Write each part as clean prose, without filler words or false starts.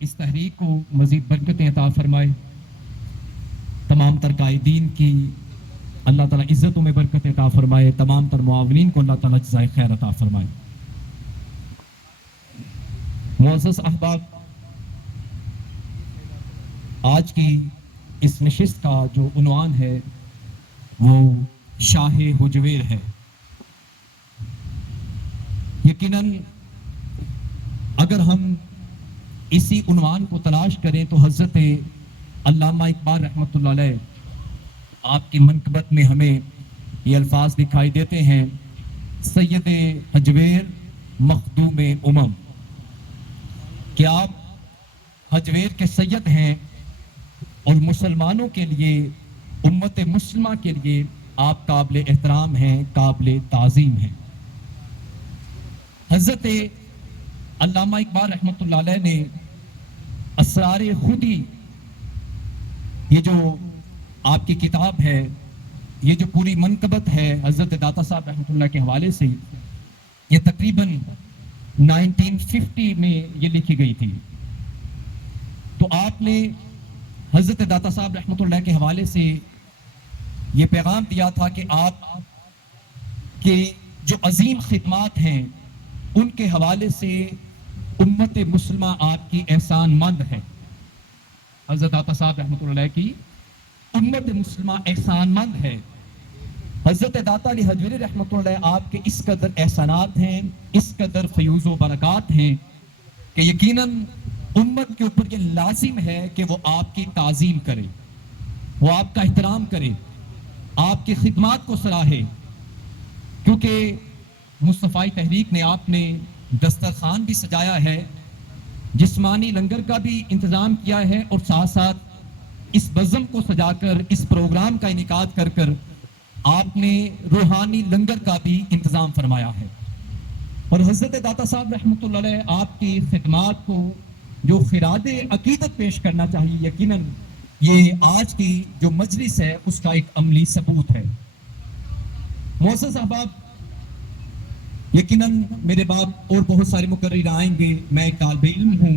اس تحریک کو مزید برکتیں عطا فرمائے، تمام تر قائدین کی اللہ تعالیٰ عزتوں میں برکت عطا فرمائے، تمام تر معاونین کو اللہ تعالیٰ جزائے خیر عطا فرمائے۔ معزز احباب، آج کی اس نشست کا جو عنوان ہے وہ شاہ حجویر ہے۔ یقیناً اگر ہم اسی عنوان کو تلاش کریں تو حضرت علامہ اقبال رحمۃ اللہ علیہ آپ کی منقبت میں ہمیں یہ الفاظ دکھائی دیتے ہیں، سید حجویر مخدوم امم، کہ آپ حجویر کے سید ہیں اور مسلمانوں کے لیے، امت مسلمہ کے لیے آپ قابل احترام ہیں، قابل تعظیم ہیں۔ حضرت علامہ اقبال رحمۃ اللہ علیہ نے اسرار خودی، یہ جو آپ کی کتاب ہے، یہ جو پوری منقبت ہے حضرت داتا صاحب رحمۃ اللہ کے حوالے سے، یہ تقریباً 1950 میں یہ لکھی گئی تھی۔ تو آپ نے حضرت داتا صاحب رحمۃ اللہ کے حوالے سے یہ پیغام دیا تھا کہ آپ کے جو عظیم خدمات ہیں ان کے حوالے سے امت مسلمہ آپ کی احسان مند ہے۔ حضرت داتا صاحب رحمۃ اللہ کی امت مسلمہ احسان مند ہے۔ حضرت داتا علی حجویری رحمۃ اللہ آپ کے اس قدر احسانات ہیں، اس قدر فیوز و برکات ہیں کہ یقیناً امت کے اوپر یہ لازم ہے کہ وہ آپ کی تعظیم کرے، وہ آپ کا احترام کرے، آپ کی خدمات کو سراہے، کیونکہ مصطفی تحریک نے آپ نے دسترخوان بھی سجایا ہے، جسمانی لنگر کا بھی انتظام کیا ہے، اور ساتھ ساتھ اس بزم کو سجا کر، اس پروگرام کا انعقاد کر کر آپ نے روحانی لنگر کا بھی انتظام فرمایا ہے۔ اور حضرت داتا صاحب رحمۃ اللہ علیہ آپ کی خدمات کو جو خراج عقیدت پیش کرنا چاہیے، یقیناً یہ آج کی جو مجلس ہے اس کا ایک عملی ثبوت ہے۔ معزز احباب، یقیناً میرے بعد اور بہت سارے مقرر آئیں گے، میں ایک طالب علم ہوں،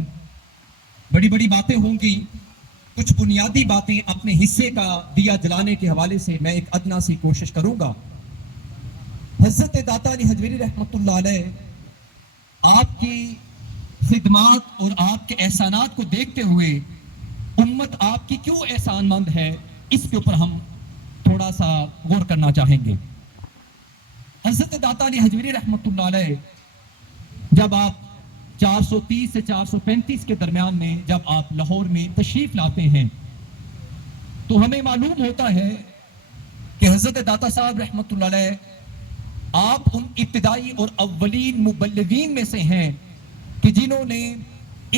بڑی بڑی باتیں ہوں گی، کچھ بنیادی باتیں اپنے حصے کا دیا جلانے کے حوالے سے میں ایک ادنا سی کوشش کروں گا۔ حضرت داتا علی حجویری رحمۃ اللہ علیہ آپ کی خدمات اور آپ کے احسانات کو دیکھتے ہوئے امت آپ کی کیوں احسان مند ہے، اس کے اوپر ہم تھوڑا سا غور کرنا چاہیں گے۔ حضرت داتا علی حجویری رحمۃ اللہ علیہ جب آپ 430 سے 435 کے درمیان میں جب آپ لاہور میں تشریف لاتے ہیں تو ہمیں معلوم ہوتا ہے کہ حضرت داتا صاحب رحمۃ اللہ علیہ آپ ان ابتدائی اور اولین مبلغین میں سے ہیں کہ جنہوں نے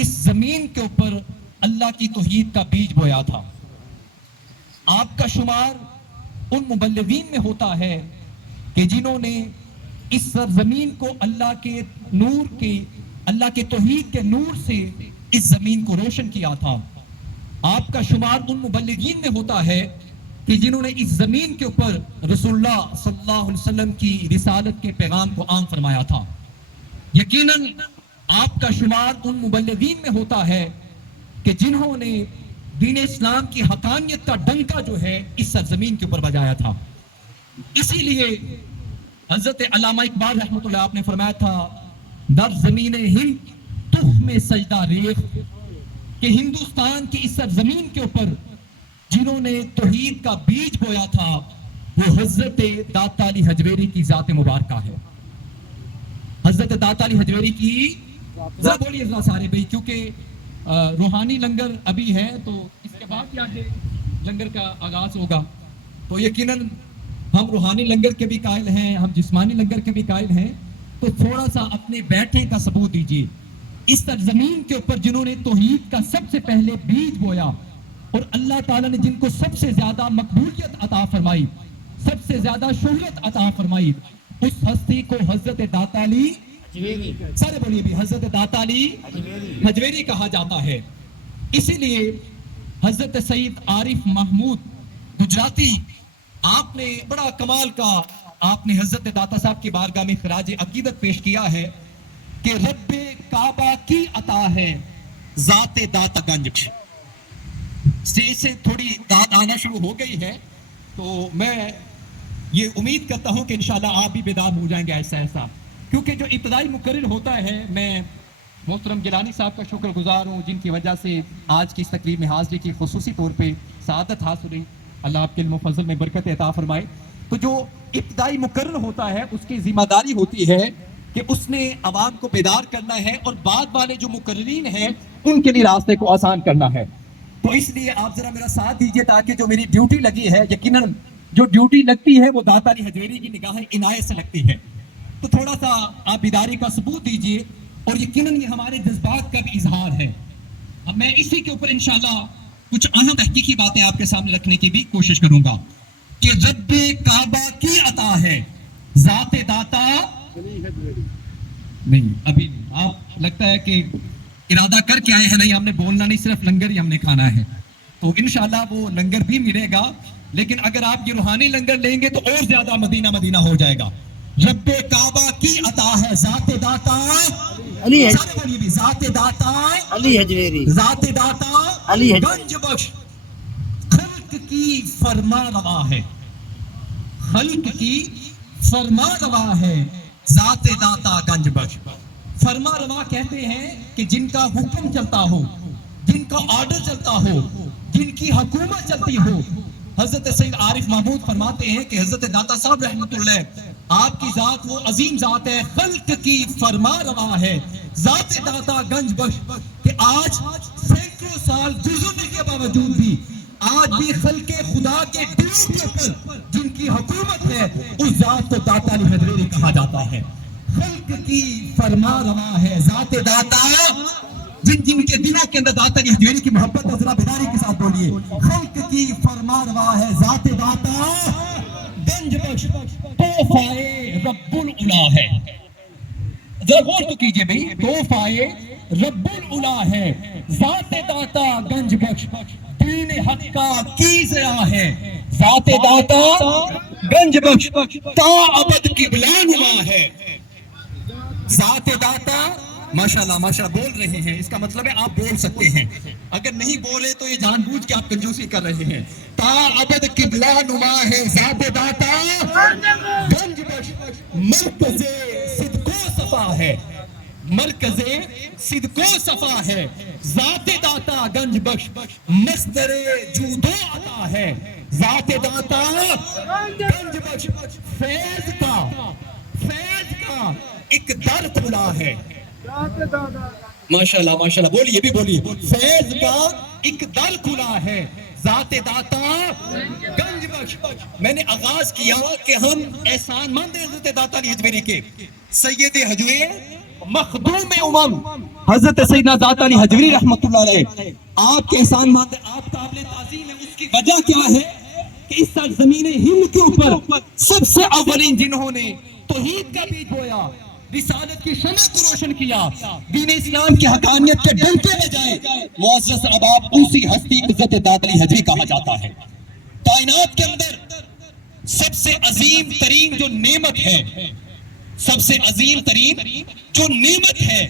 اس زمین کے اوپر اللہ کی توحید کا بیج بویا تھا۔ آپ کا شمار ان مبلغین میں ہوتا ہے کہ جنہوں نے اس سرزمین کو اللہ کے نور کے، اللہ کے توحید کے نور سے اس زمین کو روشن کیا تھا۔ آپ کا شمار ان مبلغین میں ہوتا ہے کہ جنہوں نے اس زمین کے اوپر رسول اللہ صلی اللہ علیہ وسلم کی رسالت کے پیغام کو عام فرمایا تھا۔ یقیناً آپ کا شمار ان مبلغین میں ہوتا ہے کہ جنہوں نے دین اسلام کی حقانیت کا ڈنکا جو ہے اس سرزمین کے اوپر بجایا تھا۔ اسی لیے حضرت علامہ اقبال رحمۃ اللہ آپ نے فرمایا تھا، در زمین ہند تخم سجدہ ریخت، کہ ہندوستان کی اس سرزمین کے اوپر جنہوں نے توحید کا بیج بویا تھا وہ حضرت داتا علی حجویری کی ذات مبارکہ ہے۔ حضرت داتا علی حجویری کی ذرا بولیے ذرا سارے بھائی، کیونکہ روحانی لنگر ابھی ہے تو اس کے بعد کیا ہے لنگر کا آغاز ہوگا، تو یقیناً ہم روحانی لنگر کے بھی قائل ہیں، ہم جسمانی لنگر کے بھی قائل ہیں، تو تھوڑا سا اپنے بیٹھے کا ثبوت دیجیے۔ اس سرزمین کے اوپر جنہوں نے توحید کا سب سے پہلے بیج بویا اور اللہ تعالیٰ نے جن کو سب سے زیادہ مقبولیت عطا فرمائی، سب سے زیادہ شہرت عطا فرمائی، اس ہستی کو حضرت داتا علی سارے بولیے بھی حضرت داتا علی حجویری کہا جاتا ہے۔ اسی لیے حضرت سید عارف محمود گجراتی آپ نے بڑا کمال کا آپ نے حضرت داتا صاحب کی بارگاہ میں خراج عقیدت پیش کیا ہے کہ رب کعبہ کی عطا ہے ذات داتا گنج. اسٹیج سے تھوڑی داد آنا شروع ہو گئی ہے، تو میں یہ امید کرتا ہوں کہ انشاءاللہ آپ بھی بیدار ہو جائیں گے ایسا ایسا، کیونکہ جو ابتدائی مقرر ہوتا ہے، میں محترم گیلانی صاحب کا شکر گزار ہوں جن کی وجہ سے آج کی اس تقریب میں حاضری کی خصوصی طور پہ سعادت حاصل ہوئی. اللہ آپ کے علم و فضل میں برکت عطا فرمائے. تو جو ابتدائی مقرر ہوتا ہے اس کی ذمہ داری ہوتی ہے کہ اس نے عوام کو بیدار کرنا ہے اور بعد والے جو مقررین ہیں ان کے لیے راستے کو آسان کرنا ہے. تو اس لیے آپ ذرا میرا ساتھ دیجئے تاکہ جو میری ڈیوٹی لگی ہے، یقیناً جو ڈیوٹی لگتی ہے وہ داتا علی حجویری کی نگاہ عنایت سے لگتی ہے، تو تھوڑا سا آپ بیداری کا ثبوت دیجئے، اور یقیناً یہ ہمارے جذبات کا بھی اظہار ہے. اب میں اسی کے اوپر انشاءاللہ کچھ اہم تحقیقی باتیں آپ کے سامنے رکھنے کی بھی کوشش کروں گا کہ رب کعبہ کی عطا ہے ذات داتا نہیں. ابھی آپ لگتا ہے کہ ارادہ کر کے آئے ہیں، نہیں ہم نے بولنا نہیں، صرف لنگر ہی ہم نے کھانا ہے. تو انشاءاللہ وہ لنگر بھی ملے گا، لیکن اگر آپ یہ روحانی لنگر لیں گے تو اور زیادہ مدینہ مدینہ ہو جائے گا. رب کعبہ کی عطا ہے ذات داتا علی حجویری، ذات داتا علی حجویری، ذات داتا علی گنج بخش. خلق کی فرما روا ہے، خلق کی فرما روا ہے ذات داتا گنج بخش. فرما روا کہتے ہیں کہ جن کا حکم چلتا ہو، جن کا آرڈر چلتا ہو، جن کی حکومت چلتی ہو. حضرت سید عارف محمود فرماتے ہیں کہ حضرت داتا صاحب رحمۃ اللہ آپ کی ذات وہ عظیم ذات ہے، خلق کی فرما روا ہے ذات داتا گنج بخش، کہ آج سینکڑوں سال گزرنے کے باوجود بھی آج بھی خلق خدا کے دلوں کے اوپر جن کی حکومت ہے اس ذات کو داتا علی حجویری کہا جاتا ہے. خلق کی فرما روا ہے ذات داتا، جن کے دلوں کے اندر داتا علی حجویری کی محبت ہے، ذرا بیداری کے ساتھ بولیے. خلق کی فرما روا ہے ذات داتا گنج بخش، تحفہ رب العلا ہے. ذرا غور تو کیجئے بھئی، تحفہ رب العلا ہے ذات داتا گنج بخش، دین حق کا کی ذرا ہے ذات داتا گنج بخش، تا ابد قبلہ نما ہے ذات داتا. ماشاءاللہ ماشاءاللہ بول رہے ہیں، اس کا مطلب ہے آپ بول سکتے ہیں، اگر نہیں بولے تو یہ جان بوجھ کے آپ کنجوسی کر رہے ہیں. تا ابد قبلہ نما ہے ذات داتا گنج بخش، مرکز صدق و صفا ہے، مرکز صدق و صفا ہے ذات داتا گنج بخش، مصدر جود و عطا ہے ذات داتا گنج بخش. فیض کا ایک در کھلا ہے. ماشاءاللہ ماشاءاللہ بولیے بھی بولیے. فیض کا ایک در کھلا ہے ذات داتا گنج بخش. میں نے آغاز کیا کہ ہم احسان مند ہیں حضرت داتا علی حجویری کے. سید حجویر مخدوم امم حضرت سیدنا داتا علی حجویری رحمت اللہ علیہ آپ کے احسان مند ہیں، آپ قابل تعظیم ہیں. اس کی وجہ کیا ہے کہ اس سرزمین ہند کے اوپر سب سے اولین جنہوں نے توحید کا بیج بویا، رسالت کی شمع کو روشن کیا، دین اسلام کی حقانیت کے ڈنکے بجائے، معزز احباب اسی ہستی عزت داتا علی حجویری کہا جاتا ہے. کائنات کے اندر سب سے عظیم ترین جو نعمت ہے، سب سے عظیم ترین جو نعمت ہے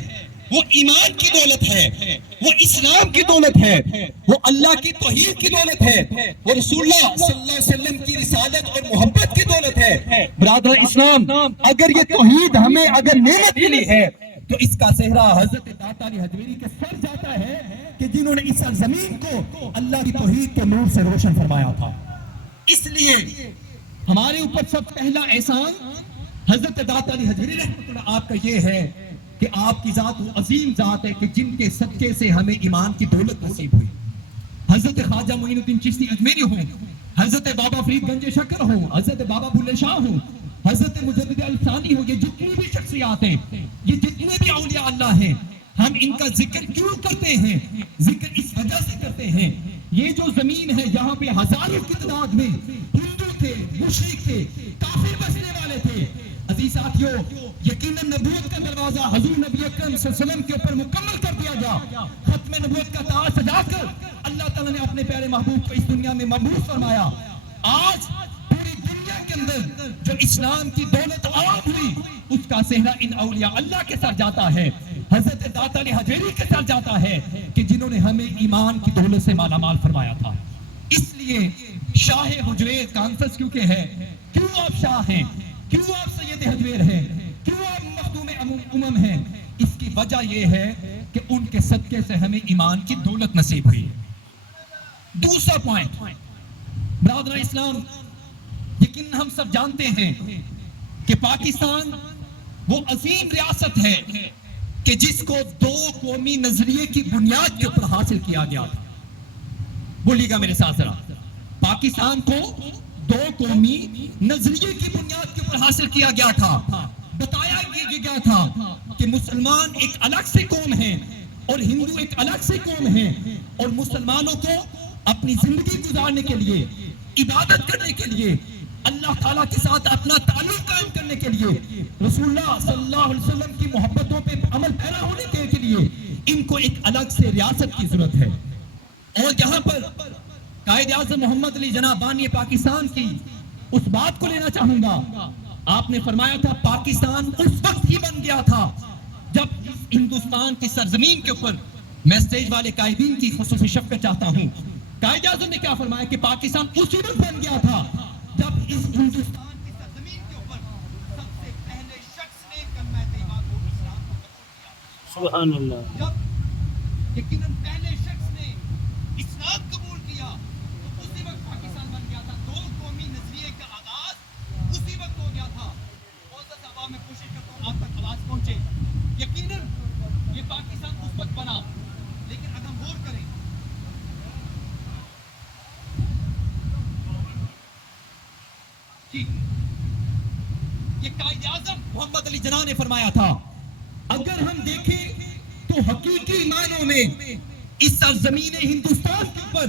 وہ ایمان کی دولت ہے، وہ اسلام کی دولت ہے، وہ اللہ کی توحید کی دولت ہے، وہ رسول اللہ صلی اللہ علیہ وسلم کی رسالت اور محبت کی دولت ہے. برادر اسلام، اگر یہ توحید ہمیں اگر نعمت ملی ہے تو اس کا صحرا حضرت داتا علی حجویری کے سر جاتا ہے کہ جنہوں نے اس زمین کو اللہ کی توحید کے نور سے روشن فرمایا تھا. اس لیے ہمارے اوپر سب پہلا احسان حضرت داتا علی حجویری رحمۃ اللہ آپ کا یہ ہے کہ آپ کی ذات وہ عظیم ذات ہے کہ جن کے صدقے سے ہمیں ایمان کی دولت نصیب ہوئی. حضرت خواجہ معین الدین چشتی اجمیری ہوں، حضرت بابا فرید گنج شکر ہوں، حضرت بابا بھولے شاہ ہوں، حضرت مجدد الثانی ہوں، یہ جتنی بھی شخصیات ہیں، یہ جتنے بھی اولیاء اللہ ہیں، ہم ان کا ذکر کیوں کرتے ہیں؟ ذکر اس وجہ سے کرتے ہیں یہ جو زمین ہے یہاں پہ ہزاروں کی تعداد میں ہندو تھے، مشرک تھے، کافر بسنے والے تھے. عزیز ساتھیوں، یقیناً نبوت کا دروازہ حضور نبی اکرم صلی اللہ علیہ وسلم کے اوپر مکمل کر دیا گیا. ختم نبوت کا تاج سجا کر اللہ تعالیٰ نے اپنے پیارے محبوب کو اس دنیا میں مبعوث فرمایا. آج پوری دنیا کے اندر جو اسلام کی دولت عام ہوئی اس کا صحرا ان اولیاء اللہ کے ساتھ جاتا ہے. حضرت داتا علی حجویری کے ساتھ جاتا ہے کہ جنہوں نے ہمیں ایمان کی دولت سے مالا مال فرمایا تھا. اس لیے شاہ حجویر کانفرنس کیونکہ ہے، کیوں آپ شاہ ہیں، کیوں آپ سید حجویر ہیں، کیوں آپ مخدوم امم ہیں، اس کی وجہ یہ ہے کہ ان کے صدقے سے ہمیں ایمان کی دولت نصیب ہوئی. دوسرا پوائنٹ، برادران اسلام، لیکن ہم سب جانتے ہیں کہ پاکستان وہ عظیم ریاست ہے کہ جس کو دو قومی نظریے کی بنیاد کے اوپر حاصل کیا گیا تھا. بولیے گا میرے ساتھ ذرا، پاکستان کو دو قومی نظریے کی بنیاد کے اوپر حاصل کیا گیا تھا. بتایا گیا تھا کہ مسلمان ایک الگ سے قوم ہیں اور ہندو ایک الگ سے قوم ہیں، اور مسلمانوں کو اپنی زندگی گزارنے کے لیے، عبادت کرنے کے لیے، اللہ تعالیٰ کے ساتھ اپنا تعلق قائم کرنے کے لیے، رسول اللہ صلی اللہ علیہ وسلم کی محبتوں پہ عمل پیرا ہونے کے لیے ان کو ایک الگ سے ریاست کی ضرورت ہے. اور یہاں پر قائد اعظم محمد علی جناح بانی پاکستان کی اس بات کو لینا چاہوں گا. آپ نے فرمایا تھا پاکستان اس وقت ہی بن گیا تھا جب ہندوستان کی سرزمین کے اوپر، میں اسٹیج والے قائدین کی خصوصی شفقت چاہتا ہوں، قائد اعظم نے کیا فرمایا کہ پاکستان اسی وقت بن گیا تھا جب اس ہندوستان کی سرزمین کے اوپر سب سے پہلے شخص نے کلمہ طیبہ کو اسلام کو قبول کیا. سبحان اللہ. جب یقیناً پہلے شخص نے اسلام قبول کیا تو اسی وقت پاکستان بن گیا تھا. دو قومی نظریے کا آغاز اسی وقت ہو گیا تھا. معزز عوام، میں کوشش کرتا ہوں آپ تک آواز پہنچے. یقیناً یہ پاکستان اس وقت بنا، لیکن اگر ہم غور کریں یہ قائد اعظم محمد علی جناح نے فرمایا تھا. اگر ہم دیکھیں تو حقیقی معنوں میں اس سرزمین ہندوستان کے اوپر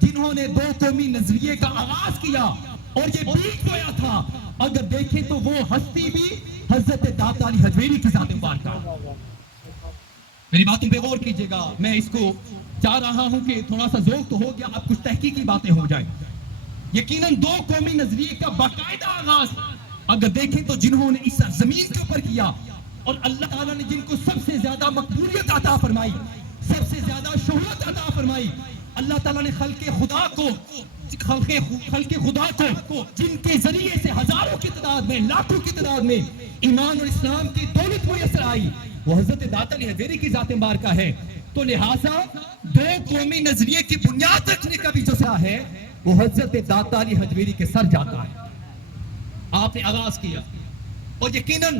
جنہوں نے دو قومی نظریے کا آغاز کیا اور یہ بیچ گویا تھا، اگر دیکھیں تو وہ ہستی بھی حضرت داتا علی حجویری کی ذات مبارکہ. میری باتوں پہ غور کیجئے گا. میں اس کو چاہ رہا ہوں کہ تھوڑا سا ذوق تو ہو گیا، اب کچھ تحقیقی باتیں ہو جائیں. یقیناً دو قومی نظریے کا باقاعدہ آغاز اگر دیکھیں تو جنہوں نے اس زمین کے اوپر کیا، اور اللہ تعالیٰ نے جن کو سب سے زیادہ مقبولیت عطا فرمائی، سب سے زیادہ شہرت عطا فرمائی، اللہ تعالیٰ نے خلق خدا کو جن کے ذریعے سے ہزاروں کی تعداد میں، لاکھوں کی تعداد میں ایمان اور اسلام کی دولت میسر آئی، وہ حضرت داتا علی حجویری کی ذات مبارکہ ہے. تو لہٰذا دو قومی نظریے کی بنیاد رکھنے کا بھی جو سا ہے وہ حضرت داتا علی حجویری کے سر جاتا ہے. آپ نے آغاز کیا، اور یقیناً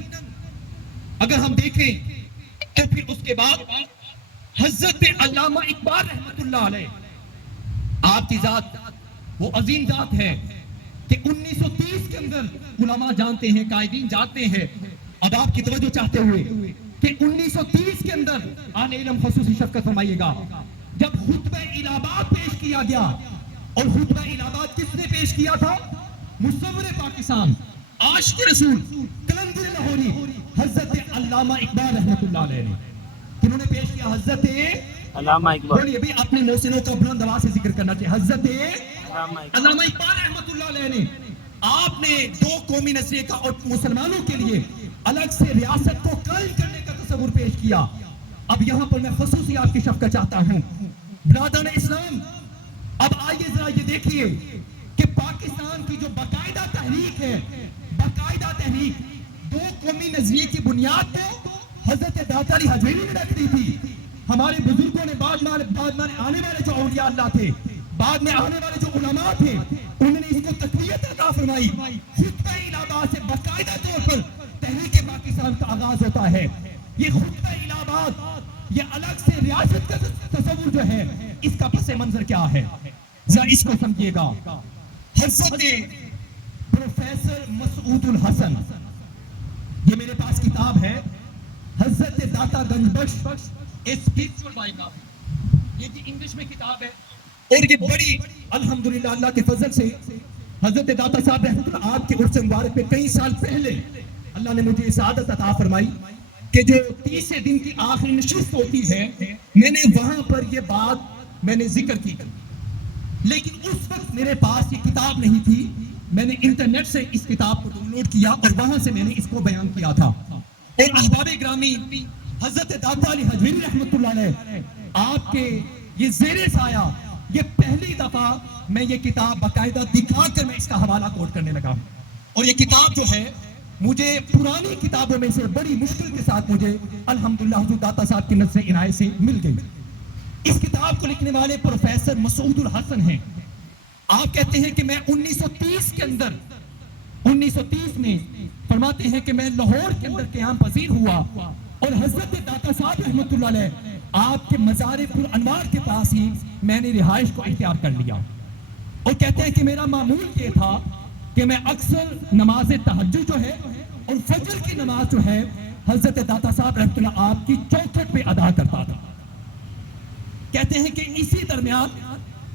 اگر ہم دیکھیں تو پھر اس کے بعد حضرت علامہ اقبال رحمۃ اللہ علیہ، آپ کی ذات وہ عظیم ذات ہے کہ 1930 کے اندر علماء جانتے ہیں، قائدین جانتے ہیں، اب آپ کی توجہ چاہتے ہوئے کہ 1930 کے اندر آن علم خصوصی شفقت فرمائیے گا، جب خطبہ الہٰباد پیش کیا گیا، اور خطبہ الہٰباد کس نے پیش کیا تھا؟ مصور پاکستان، عاشق رسول، قلندر لاہوری، حضرت علامہ اقبال رحمۃ اللہ علیہ نے. کنہوں نے پیش کیا؟ حضرت علامہ اقبال. بولیے بھی اپنے محسنوں کو بلند آواز سے ذکر کرنا چاہیے. حضرت علامہ اقبال رحمۃ اللہ علیہ نے، آپ نے دو قومی نظریے کا اور مسلمانوں کے لیے الگ سے ریاست کو قائم کرنے کا تصور پیش کیا. اب یہاں پر میں خصوصی آپ کی شفقت چاہتا ہوں. برادران اسلام، اب آئیے ذرا یہ دیکھیے کہ پاکستان کی جو باقاعدہ تحریک ہے، باقاعدہ تحریک دو قومی نظریے کی بنیاد کو حضرت داتا علی حجویری نے رکھ دی تھی. ہمارے بزرگوں نے بعد میں آنے والے جو اولیاء اللہ تھے، بعد میں آنے والے جو علماء تھے، انہوں نے اس کو تقویت عطا فرمائی. خطبہ الہٰباد سے باقاعدہ طور پر تحریک پاکستان کا آغاز ہوتا ہے. یہ خطبہ الہٰباد، یہ الگ سے ریاست کا تصور جو ہے، اس کا پس منظر کیا ہے ذرا اس کو سمجھیے گا. حضرت پروفیسر مسعود الحسن، یہ میرے پاس کتاب ہے حضرت داتا گنج بخش اسپریچول بایوگرافی، یہ جی انگلش میں کتاب ہے، اور یہ بڑی الحمدللہ اللہ کے فضل سے حضرت داتا صاحب رحمۃ اللہ آپ کے عرص مبارک میں کئی سال پہلے اللہ نے مجھے سعادت عطا فرمائی کہ جو 30 دن کی آخری نشست ہوتی ہے، میں نے وہاں پر یہ بات میں نے ذکر کی، لیکن اس وقت میرے پاس یہ کتاب نہیں تھی. میں نے انٹرنیٹ سے اس کتاب کو ڈاؤن لوڈ کیا اور وہاں سے میں نے اس کو بیان کیا تھا. اور احباب گرامی، حضرت داتا علی حجویری رحمت اللہ علیہ آپ کے یہ زیر سایہ یہ پہلی دفعہ میں یہ کتاب باقاعدہ دکھا کر میں اس کا حوالہ کوٹ کرنے لگا اور یہ کتاب جو ہے مجھے پرانی کتابوں میں سے بڑی مشکل کے ساتھ مجھے الحمدللہ حضور داتا صاحب کی نظر عنایت سے مل گئی. اس کتاب کو لکھنے والے پروفیسر مسعود الحسن ہیں. آپ کہتے ہیں کہ میں 1930 کے اندر 1930 میں فرماتے ہیں کہ میں لاہور کے اندر قیام پذیر ہوا اور حضرت داتا صاحب رحمت اللہ علیہ آپ کے مزار پر انوار کے پاس ہی میں نے رہائش کو اختیار کر لیا اور کہتے ہیں کہ میرا معمول یہ تھا کہ میں اکثر نماز تہجد جو ہے اور فجر کی نماز جو ہے حضرت داتا صاحب رحمت اللہ آپ کی چوکھٹ پہ ادا کرتا تھا. کہتے ہیں کہ اسی درمیان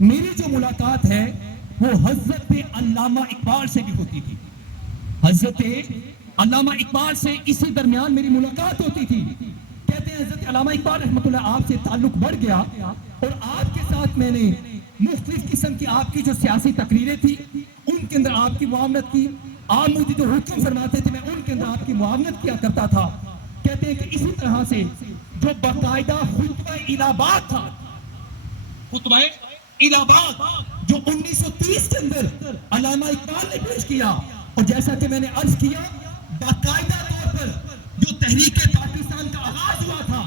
میری جو ملاقات ہے وہ حضرت علامہ اقبال سے بھی ہوتی تھی. حضرت علامہ اقبال سے اسی درمیان میری ملاقات ہوتی تھی. کہتے ہیں حضرت علامہ اقبال رحمت اللہ آپ سے تعلق بڑھ گیا اور آپ کے ساتھ میں نے مختلف قسم کی آپ کی جو سیاسی تقریریں تھی ان کے اندر آپ کی معاونت کی. آپ مجھے جو حکم فرماتے تھے میں ان کے اندر آپ کی معاونت کیا کرتا تھا. کہتے ہیں کہ اسی طرح سے جو باقاعدہ خطبہ الہباد تھا خطبہ الہباد جو 1930 کے اندر علامہ اقبال نے پیش کیا اور جیسا کہ میں نے عرض کیا باقاعدہ طور پر جو تحریک پاکستان کا آغاز ہوا تھا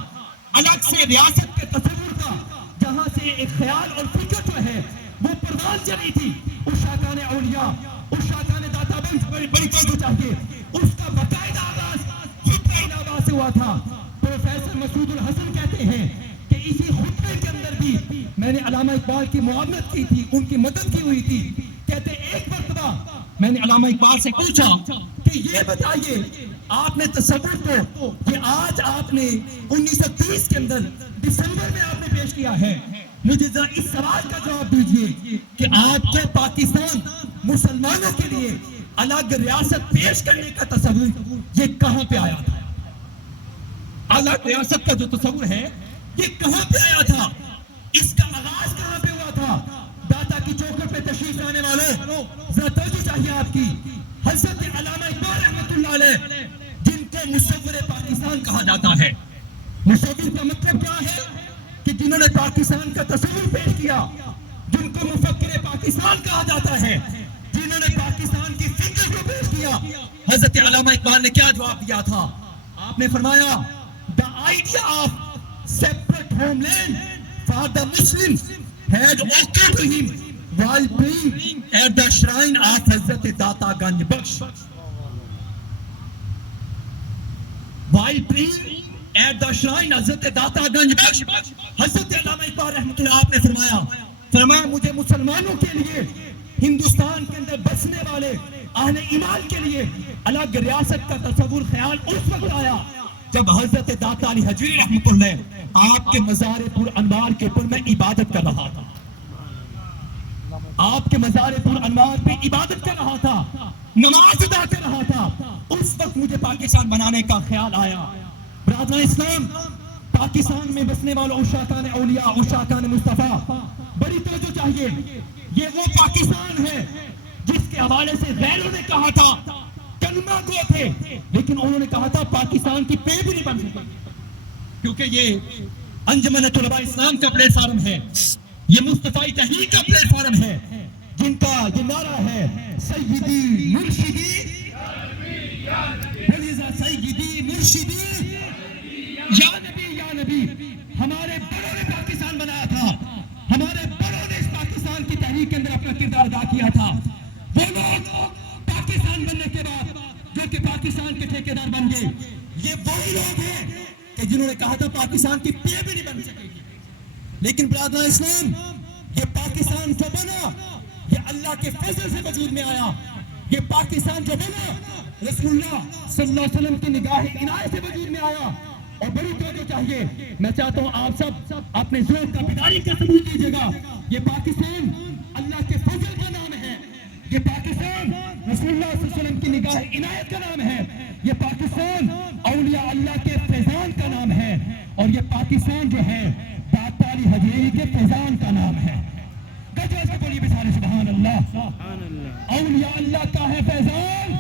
الگ سے ریاست کے تصور کا جہاں سے ایک خیال اور فکر جو ہے وہ پروان چلی تھی اس شاکان اولیاء اس شاکان داتا بنس بڑی توجہ چاہیے اس کا باقاعدہ آغاز خطبہ الہباد سے ہوا تھا. پروفیسر مسعود الحسن کہتے ہیں کہ اسی خطبے کے اندر بھی میں نے علامہ اقبال کی معاونت کی تھی ان کی مدد کی ہوئی تھی. کہتے ہیں ایک مرتبہ میں نے علامہ اقبال سے پوچھا کہ یہ بتائیے آپ نے تصور کو کہ آج آپ نے 1930 کے اندر دسمبر میں آپ نے پیش کیا ہے مجھے ذرا اس سوال کا جواب دیجئے کہ آپ کو پاکستان مسلمانوں کے لیے الگ ریاست پیش کرنے کا تصور یہ کہاں پہ آیا تھا. الگ ریاست کا جو تصور ہے یہ کہاں پہ آیا تھا. اس کا آغاز کہاں پہ ہوا تھا. داتا کی چوکھٹ پہ تشریف لانے والوں ذرا توجہ چاہیے آپ کی. حضرت علامہ اقبال رحمت اللہ علیہ جن کو مصور پاکستان کہا جاتا ہے. مصور کا مطلب کیا ہے کہ جنہوں نے پاکستان کا تصور پیش کیا جن کو مفکر پاکستان کہا جاتا ہے جنہوں نے پاکستان کی فکر کو پیش کیا. حضرت علامہ اقبال نے کیا جواب دیا تھا. آپ نے فرمایا the idea of separate homeland for the Muslims had occurred to him while praying at the shrine of Hazrat Data Ganj Bakhsh. While praying at the shrine Hazrat Data Ganj Bakhsh, حضرت علامہ اقبال رحمۃ اللہ آپ نے فرمایا مجھے مسلمانوں کے لیے ہندوستان کے اندر بسنے والے اہل ایمان کے لیے الگ ریاست کا تصور خیال اس وقت آیا جب حضرت داتا علی حجویری رحمت اللہ آپ کے مزار پر انوار کے اوپر میں عبادت کر رہا تھا. آپ کے مزار پر انوار پہ عبادت کر رہا تھا نماز ادا کر رہا تھا. اس وقت مجھے پاکستان بنانے کا خیال آیا. برادران اسلام پاکستان میں بسنے والوں اشاکان اولیاء اشاکان مصطفیٰ بڑی توجہ چاہیے. یہ وہ پاکستان ہے جس کے حوالے سے غیروں نے کہا تھا کلمہ گو تھے لیکن انہوں نے کہا تھا پاکستان کی پے بھی نہیں بن سکے کیونکہ یہ انجمن طلباء اسلام کا پلیٹ فارم ہے. یہ مصطفی تحریک کا پلیٹ فارم ہے جن کا یہ نعرہ ہے سیدی مرشدی سیدی مرشدی یا نبی. ہمارے بڑوں نے پاکستان بنایا تھا. ہمارے بڑوں نے اس پاکستان کی تحریک کے اندر اپنا کردار ادا کیا تھا. وہ لوگ پاکستان بننے کے بعد جو کہ پاکستان کے ٹھیکیدار بن گئے یہ وہی لوگ ہیں کہ جنہوں نے کہا تھا پاکستان کی پے بھی نہیں بن سکے گی. لیکن برادران اسلام یہ پاکستان جو بنا یہ اللہ کے فضل سے وجود میں آیا. یہ پاکستان جو بنا رسول اللہ صلی اللہ علیہ وسلم کی نگاہ عنایت سے وجود میں آیا. اور بڑی توجہ چاہیے. میں چاہتا ہوں آپ سب اپنے ذوق کا بیداری کا ثبوت دیجیے گا. یہ پاکستان اللہ کے فضل کا نام ہے. یہ پاکستان رسول اللہ صلی اللہ علیہ وسلم کی نگاہ عنایت کا نام ہے. یہ پاکستان اولیاء اللہ کے فیضان کا نام ہے. اور یہ پاکستان جو ہے داتا علی حجویری کے فیضان کا نام ہے. گجے سے بولیے بسارے سبحان اللہ. اولیاء اللہ کا ہے فیضان.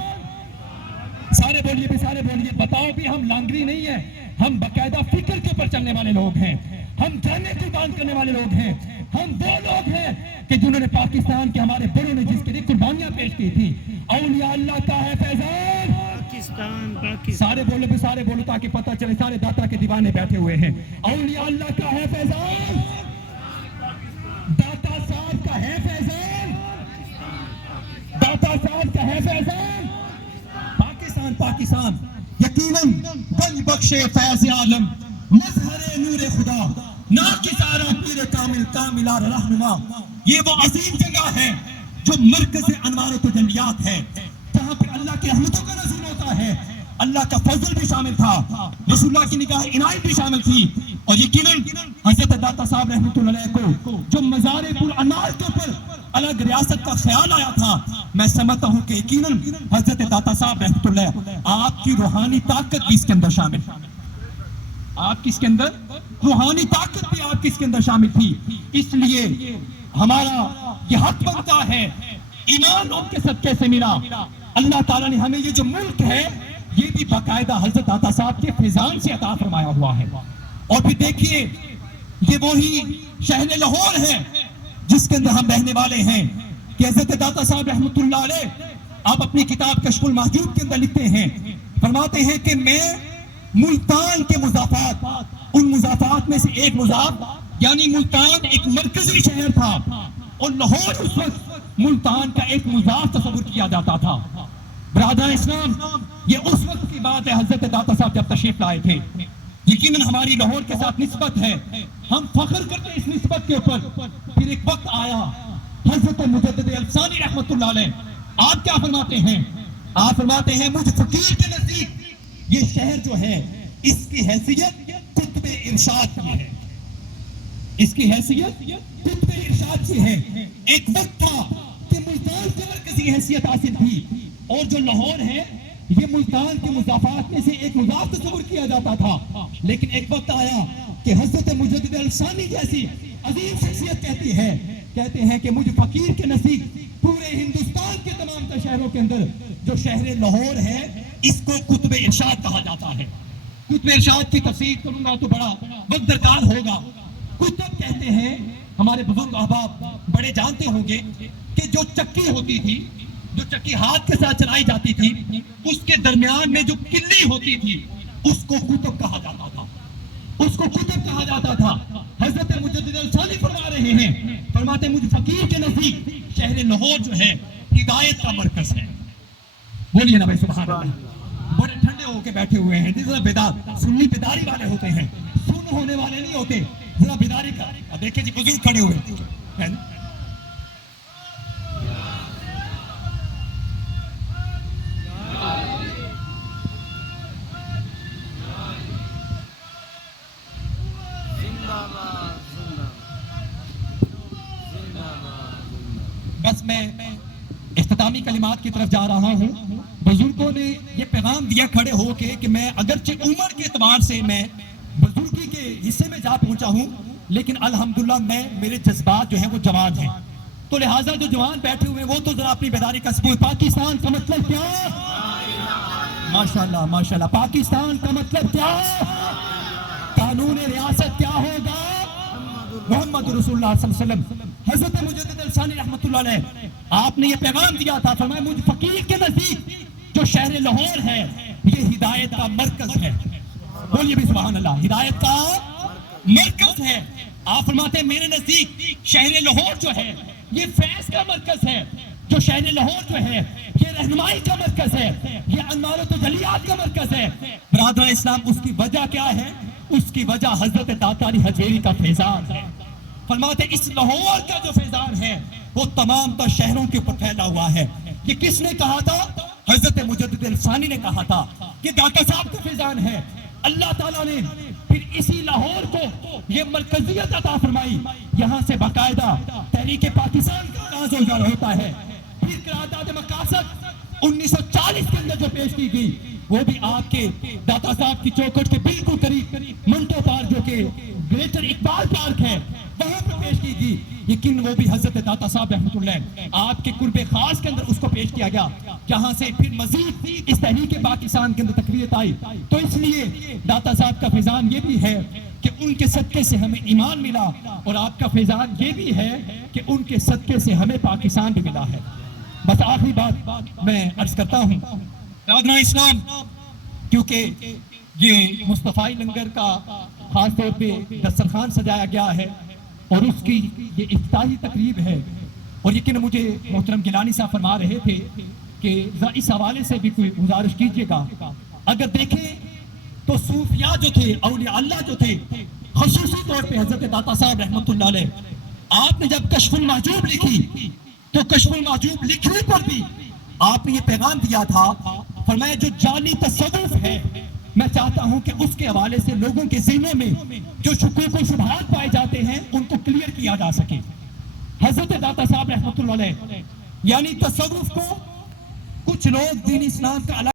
سارے بولیے بسارے بولیے. بتاؤ بھی ہم لانگری نہیں ہے. ہم باقاعدہ فکر کے اوپر چلنے والے لوگ ہیں، ہم جانے قربان کرنے والے لوگ ہیں، ہم وہ لوگ ہیں کہ جنہوں نے پاکستان کے ہمارے بڑوں نے جس کے لیے قربانیاں پیش کی تھی. اولیاء اللہ کا ہے فیضان. پاکستان سارے بولو بھی سارے بولو تاکہ پتہ چلے سارے داتا کے دیوانے بیٹھے ہوئے ہیں. اولیاء اللہ کا ہے فیضان، داتا صاحب کا ہے فیضان، داتا صاحب کا ہے فیضان. پاکستان پاکستان یقیناً گنج بخش فیض عالم مظہر نور خدا ناکسارا پیر کامل کاملہ رہنما. یہ وہ عظیم جگہ ہے جو مرکز انوار و تجلیات ہے، جہاں پہ اللہ کی رحمتوں کا نزول ہوتا ہے. اللہ کا فضل بھی شامل تھا، رسول اللہ کی نگاہ عنایت بھی شامل تھی. اور یقیناً حضرت داتا صاحب رحمۃ اللہ علیہ کو جو مزار پر انوار کے اوپر الگ ریاست کا خیال آیا تھا، میں سمجھتا ہوں کہ یقیناً حضرت داتا صاحب رحمۃ اللہ آپ کی روحانی طاقت بھی اس کے اندر شامل ہے. آپ کی اس کے اندر روحانی طاقت بھی آپ کی اس کے اندر شامل تھی. اس لیے ہمارا یہ حق بنتا ہے، ایمان ان کے صدقے سے ملا. اللہ تعالیٰ نے ہمیں یہ جو ملک ہے یہ بھی باقاعدہ حضرت داتا صاحب کے فیضان سے عطا فرمایا ہوا ہے. اور پھر دیکھیے یہ وہی شہر لاہور ہے جس کے اندر ہم رہنے والے ہیں کہ حضرت داتا صاحب رحمۃ اللہ علیہ آپ اپنی کتاب کشف المحجوب کے اندر لکھتے ہیں، فرماتے ہیں کہ میں ملتان کے مضافات، ان مضافات میں سے ایک مضاف یعنی ملتان ایک مرکزی شہر تھا اور لاہور اس وقت ملتان کا ایک مضاف تصور کیا جاتا تھا. برادر اسلام یہ اس وقت کی بات ہے حضرت داتا صاحب جب تشریف لائے تھے. یقیناً ہماری لاہور کے ساتھ نسبت ہے، ہم فخر کرتے اس نسبت کے اوپر. پھر ایک وقت آیا حضرت مجدد الفسانی رحمۃ اللہ علیہ آپ کیا فرماتے ہیں؟ آپ فرماتے ہیں مجھ فقیر کے نزدیک یہ شہر جو ہے اس کی حیثیت قطب ارشاد کی ہے، اس کی حیثیت قطب ارشاد کی ہے. ایک وقت تھا کہ ملتان کو مرکزی حیثیت حاصل تھی اور جو لاہور ہے یہ ملتان کے مضافات میں سے ایک مضاف تصور کیا جاتا تھا. لیکن ایک وقت آیا کہ حضرت مجدد الفسانی جیسی عظیم شخصیت کہتے ہیں کہ مجھ فقیر کے نزدیک پورے ہندوستان کے تمام تر شہروں کے اندر جو شہر لاہور ہے اس کو قطب ارشاد کہا جاتا ہے. قطب ارشاد کی تفسیر کروں گا تو بڑا وقت درکار ہوگا. قطب کہتے ہیں، ہمارے بزرگ احباب بڑے جانتے ہوں گے کہ جو چکی ہوتی تھی، جو چکی ہاتھ کے ساتھ چلائی جاتی تھی، اس کے درمیان میں جو کلی ہوتی تھی اس کو قطب کہا جاتا تھا، اس کو قطب کہا جاتا تھا. حضرت مجدد الفسانی فرما رہے ہیں، فرماتے مجھ فقیر کے نزدیک شہر لاہور جو ہے ہدایت کا مرکز ہے. بولیے نا بھائی سبحان اللہ. بڑے ٹھنڈے ہو کے بیٹھے ہوئے ہیں، ذرا بیدار سنی بیداری والے ہوتے ہیں، سن ہونے والے نہیں ہوتے. ذرا بیداری کا دیکھیں جی بزرگ کھڑے ہوئے ہیں. بس میں اختتامی کلمات کی طرف جا رہا ہوں. بزرگوں نے یہ پیغام دیا کھڑے ہو کے کہ میں اگرچہ عمر کے اعتبار سے میں بزرگی کے حصے میں جا پہنچا ہوں لیکن الحمدللہ میرے جذبات جو ہیں وہ جوان ہیں. تو لہٰذا جو جوان بیٹھے ہوئے وہ تو ذرا اپنی بیداری کا ثبوت. پاکستان کا مطلب کیا؟ ماشاءاللہ ماشاءاللہ. پاکستان کا مطلب کیا؟ قانون ریاست کیا ہوگا؟ محمد رسول اللہ صلی اللہ علیہ وسلم. حضرت مجدد الفسانی رحمۃ اللہ علیہ آپ نے یہ پیغام دیا تھا، فرمایا مجھ فقیر کے نزدیک جو شہر لاہور ہے یہ ہدایت کا مرکز ہے. بولیے بھی سبحان اللہ. ہدایت کا مرکز ہے. آپ فرماتے ہیں میرے نزدیک شہر لاہور جو ہے یہ فیض کا مرکز ہے. جو شہر لاہور جو ہے یہ رہنمائی کا مرکز ہے، یہ انوار و تجلیات کا مرکز ہے. برادر اسلام اس کی وجہ کیا ہے؟ اس کی وجہ حضرت داتا علی حجویری کا فیضان ہے. فرماتے اس لاہور کا جو فیضان ہے وہ تمام تر شہروں کے اوپر پھیلا ہوا ہے. یہ کس نے کہا تھا؟ حضرت مجدد الفسانی نے کہا تھا کہ داتا صاحب کا فیضان ہے. اللہ تعالیٰ نے پھر اسی لاہور کو یہ مرکزیت عطا فرمائی. یہاں سے باقاعدہ تحریک پاکستان کا آغاز ہوتا ہے. پھر قرارداد مقاصد 1940 کے اندر جو پیش کی گئی وہ بھی آپ کے داتا صاحب کی چوکھٹ کے بالکل قریب منٹو پارک جو کہ گریٹر اقبال پارک ہے وہاں پہ پیش پیش کی گئی، لیکن وہ بھی حضرت داتا صاحب رحمۃ اللہ آپ کے قرب خاص کے اندر اس کو پیش کیا گیا، جہاں سے پھر مزید اس تحریک پاکستان کے اندر تقویت آئی۔ تو اس لیے داتا صاحب کا فیضان یہ بھی ہے کہ ان کے صدقے سے ہمیں ایمان ملا، اور آپ کا فیضان یہ بھی ہے کہ ان کے صدقے سے ہمیں پاکستان بھی ملا ہے۔ بس آخری بات میں عرض کرتا ہوں، برادران اسلام، کیونکہ یہ مصطفی لنگر کا خاص طور پہ دسترخوان سجایا گیا ہے اور اس کی یہ افتتاحی تقریب ہے، اور یقین مجھے محترم گیلانی صاحب فرما رہے تھے کہ اس حوالے سے بھی کوئی گزارش کیجیے گا۔ اگر دیکھیں تو صوفیاء جو تھے، اولیاء اللہ جو تھے، خصوصی طور پہ حضرت داتا صاحب رحمۃ اللہ علیہ، آپ نے جب کشف المحجوب لکھی تو کشف المحجوب لکھنے پر بھی آپ نے یہ پیغام دیا تھا، فرمایا جو جعلی تصوف ہے میں چاہتا ہوں کہ اس کے حوالے سے لوگوں کے ذہنوں میں جو شکوک و شبہات پائے جاتے ہیں ان کو کلیئر کیا جا سکے۔ حضرت داتا صاحب رحمۃ اللہ علیہ یعنی تصوف کو کچھ لوگ دین اسلام کا الگ